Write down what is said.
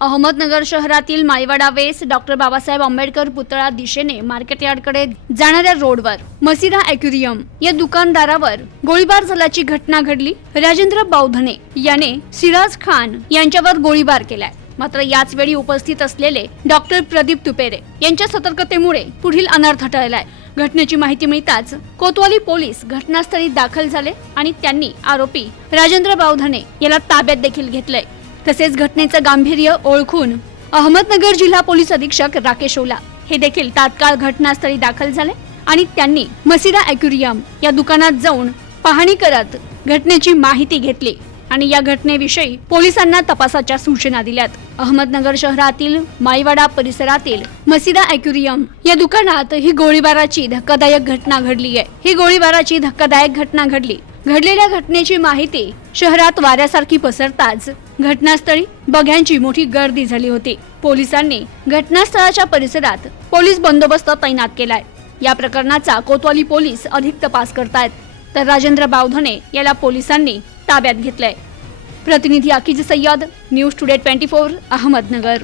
अहमदनगर शहरातील माळीवाडा वेस डॉक्टर बाबासाहेब आंबेडकर पुतळा दिशेने मार्केट यार्डकडे जाणाऱ्या रोडवर मसिदा अॅक्युरियम या दुकानदारावर गोळीबार झाल्याची घटना घडली. राजेंद्र बावधने याने सिराज खान यांच्यावर गोळीबार केलाय. मात्र याच वेळी उपस्थित असलेले डॉक्टर प्रदीप तुपेरे यांच्या सतर्कतेमुळे पुढील अनर्थ टळलाय. घटनेची माहिती मिळताच कोतवाली पोलीस घटनास्थळी दाखल झाले आणि त्यांनी आरोपी राजेंद्र बावधने याला ताब्यात देखील घेतलंय. तसेच घटनेचं गांभीर्य ओळखून अहमदनगर जिल्हा पोलीस अधीक्षक राकेश ओला. हे देखील तात्काळ घटनास्थळी दाखल झाले आणि त्यांनी मसिदा अॅक्युरियम या दुकानात जाऊन पाहणी करत घटनेची माहिती घेतली आणि या घटनेविषयी पोलिसांना तपासाच्या सूचना दिल्यात. अहमदनगर शहरातील माईवाडा परिसरातील मसिदा अॅक्युरियम या दुकानात ही गोळीबाराची धक्कादायक घटना घडली आहे. ही गोळीबाराची धक्कादायक घटना घडली. घडलेल्या घटनेची माहिती शहरात वाऱ्यासारखी पसरताच घटनास्थळी बघ्यांची मोठी गर्दी झाली होती. पोलिसांनी घटनास्थळाच्या परिसरात पोलीस बंदोबस्त तैनात केलाय. या प्रकरणाचा कोतवाली पोलीस अधिक तपास करतायत. तर राजेंद्र बावधने याला पोलिसांनी ताब्यात घेतलंय. प्रतिनिधी Akij Sayyed news today twenty four Ahmednagar.